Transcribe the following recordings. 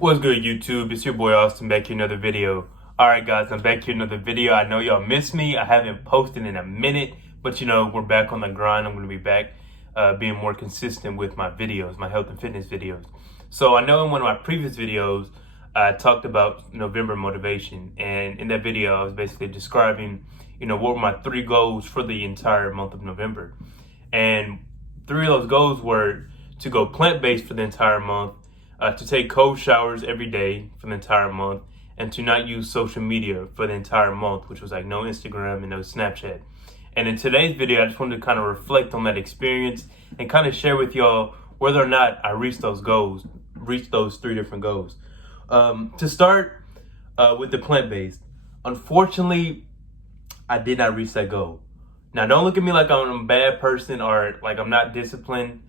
What's good, YouTube? It's your boy Austin back here another video. Alright guys, I'm back here another video. I know y'all miss me. I haven't posted in a minute, but we're back on the grind. I'm going to be back being more consistent with my videos, my health and fitness videos. So I know in one of my previous videos, I talked about November motivation. And in that video, I was basically describing, what were my 3 goals for the entire month of November. And 3 of those goals were to go plant-based for the entire month, to take cold showers every day for the entire month, and to not use social media for the entire month, which was like no Instagram and no Snapchat. And in today's video, I just wanted to kind of reflect on that experience and kind of share with y'all whether or not I reached those goals, reached those 3 different goals. To start with the plant-based, unfortunately, I did not reach that goal. Now, don't look at me like I'm a bad person or like I'm not disciplined.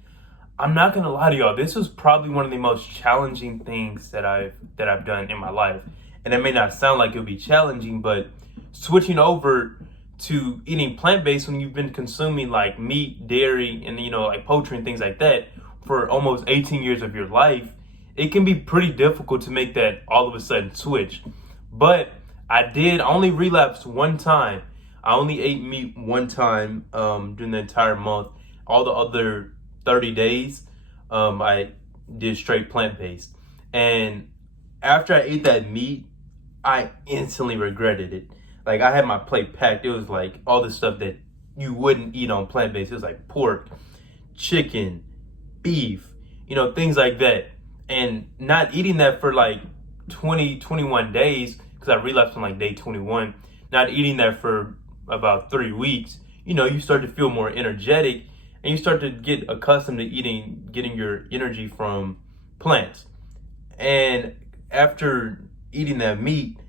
I'm not gonna lie to y'all. This was probably one of the most challenging things that I've done in my life. And it may not sound like it'll be challenging, but switching over to eating plant-based when you've been consuming like meat, dairy, and like poultry and things like that for almost 18 years of your life, it can be pretty difficult to make that all of a sudden switch. But I did only relapse one time. I only ate meat one time during the entire month. All the other 30 days, I did straight plant-based. And after I ate that meat, I instantly regretted it. Like, I had my plate packed. It was like all the stuff that you wouldn't eat on plant-based. It was like pork, chicken, beef, things like that. And not eating that for like 21 days, because I relapsed on like day 21, not eating that for about 3 weeks, you start to feel more energetic. And you start to get accustomed to getting your energy from plants. And after eating that meat,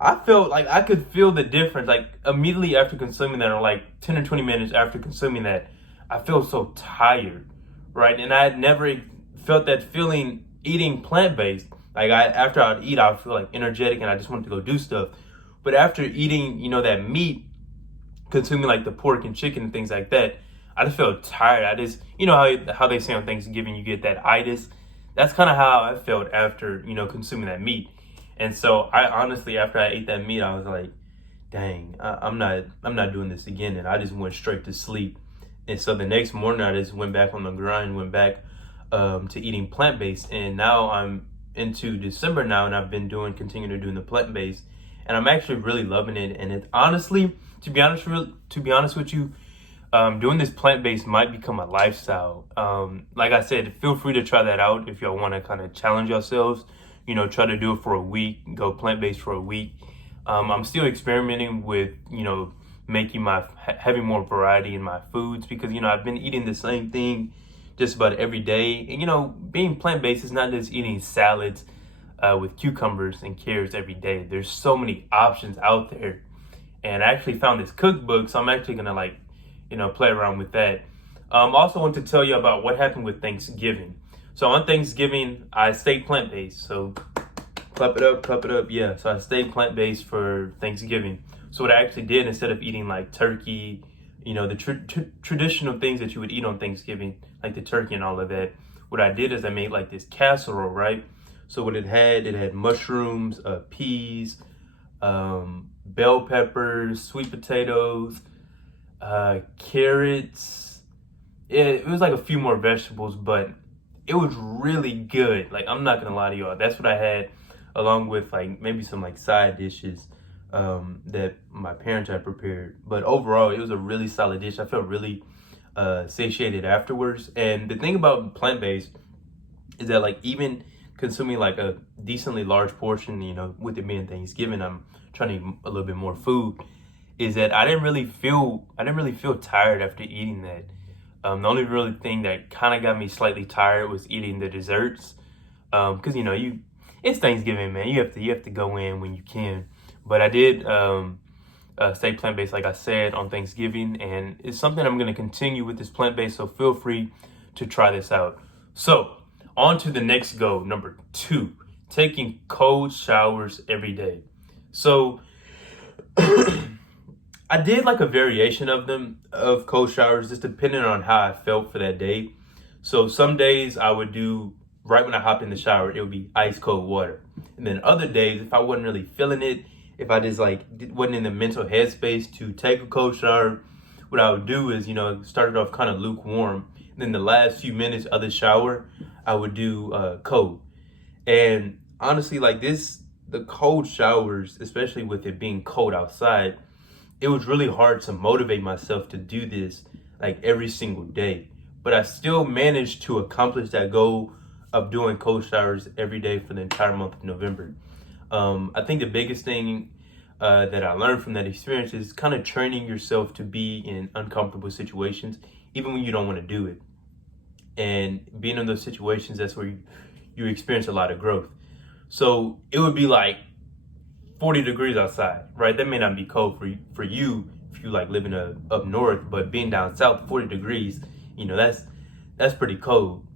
I felt like I could feel the difference. Like immediately after consuming that, or like 10 or 20 minutes after consuming that, I felt so tired, right? And I had never felt that feeling eating plant-based. Like after I'd eat, I would feel like energetic and I just wanted to go do stuff. But after eating, that meat, consuming like the pork and chicken and things like that, I just felt tired. I just, how they say on Thanksgiving you get that itis. That's kind of how I felt after, consuming that meat. And so I honestly, after I ate that meat, I was like, dang, I'm not doing this again. And I just went straight to sleep. And so the next morning, I just went back on the grind, went back to eating plant-based. And now I'm into December now, and I've been continuing to do the plant-based. And I'm actually really loving it. And it honestly, to be honest with you, doing this plant-based might become a lifestyle. Like I said, feel free to try that out if y'all want to kind of challenge yourselves. Try to do it for a week, go plant-based for a week. I'm still experimenting with, having more variety in my foods because, I've been eating the same thing just about every day. And, being plant-based is not just eating salads with cucumbers and carrots every day. There's so many options out there. And I actually found this cookbook, so I'm actually going to play around with that. Also want to tell you about what happened with Thanksgiving. So on Thanksgiving, I stayed plant-based. So clap it up. Yeah, so I stayed plant-based for Thanksgiving. So what I actually did, instead of eating like turkey, the traditional things that you would eat on Thanksgiving, like the turkey and all of that, what I did is I made like this casserole, right? So what it had mushrooms, peas, bell peppers, sweet potatoes, carrots. It was like a few more vegetables, but it was really good. Like, I'm not gonna lie to y'all, that's what I had, along with like maybe some like side dishes that my parents had prepared. But overall, it was a really solid dish. I felt really satiated afterwards. And the thing about plant-based is that, like, even consuming like a decently large portion, with it being Thanksgiving, I'm trying to eat a little bit more food, is that I didn't really feel tired after eating that. The only really thing that kind of got me slightly tired was eating the desserts, because it's Thanksgiving, man. You have to go in when you can. But I did stay plant-based, like I said, on Thanksgiving, and it's something I'm going to continue with, this plant-based. So feel free to try this out. So on to the next goal, number 2, taking cold showers every day. So I did like a variation of cold showers, just depending on how I felt for that day. So some days I would do right when I hop in the shower, it would be ice cold water. And then other days, if I wasn't really feeling it, if I just like wasn't in the mental headspace to take a cold shower, what I would do is, start it off kind of lukewarm. And then the last few minutes of the shower, I would do cold. And honestly, like the cold showers, especially with it being cold outside, it was really hard to motivate myself to do this like every single day. But I still managed to accomplish that goal of doing cold showers every day for the entire month of November. I think the biggest thing that I learned from that experience is kind of training yourself to be in uncomfortable situations, even when you don't want to do it. And being in those situations, that's where you experience a lot of growth. So it would be like 40 degrees outside, right? That may not be cold for you if you like living up north, but being down south, 40 degrees, that's pretty cold.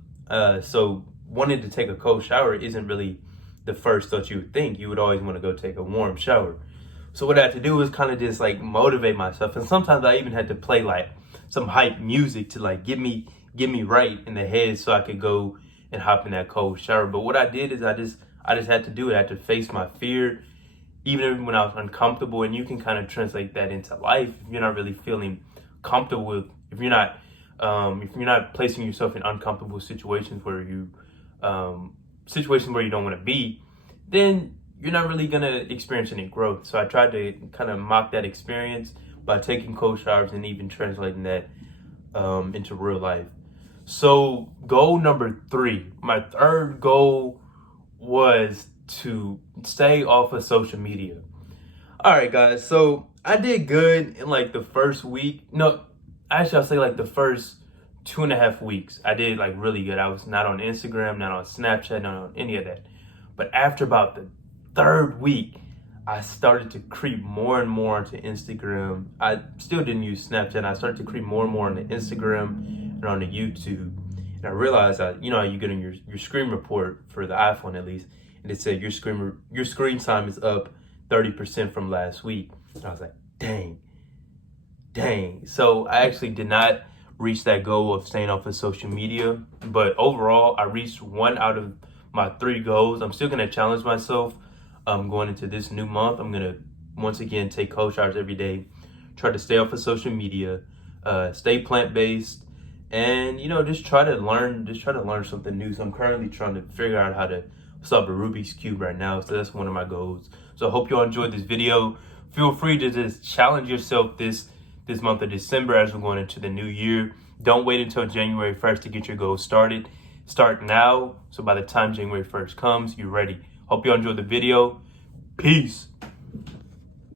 So wanting to take a cold shower isn't really the first thought you would think. You would always want to go take a warm shower. So what I had to do was kind of just like motivate myself. And sometimes I even had to play like some hype music to like get me right in the head so I could go and hop in that cold shower. But what I did is I just had to do it. I had to face my fear, even when I was uncomfortable. And you can kind of translate that into life. If you're not really feeling comfortable with, if you're not placing yourself in uncomfortable situations where you don't want to be, then you're not really gonna experience any growth. So I tried to kind of mock that experience by taking cold showers and even translating that into real life. So goal number 3, my third goal was to stay off of social media. All right, guys. So I did good in like the first week. No, actually, I'll say like the first 2.5 weeks. I did like really good. I was not on Instagram, not on Snapchat, not on any of that. But after about the 3rd week, I started to creep more and more into Instagram. I still didn't use Snapchat. I started to creep more and more on the Instagram and on the YouTube. And I realized that, you get in your screen report for the iPhone at least, and it said your screen time is up 30% from last week. And I was like, dang. So I actually did not reach that goal of staying off of social media. But overall, I reached 1 out of my 3 goals. I'm still going to challenge myself going into this new month. I'm going to, once again, take cold showers every day, try to stay off of social media, stay plant-based, and, just try to learn something new. So I'm currently trying to figure out how to solve a Rubik's Cube right now. So that's one of my goals. So I hope you all enjoyed this video. Feel free to just challenge yourself this month of December as we're going into the new year. Don't wait until January 1st to get your goals started. Start now, so by the time January 1st comes, you're ready. Hope you all enjoyed the video. Peace.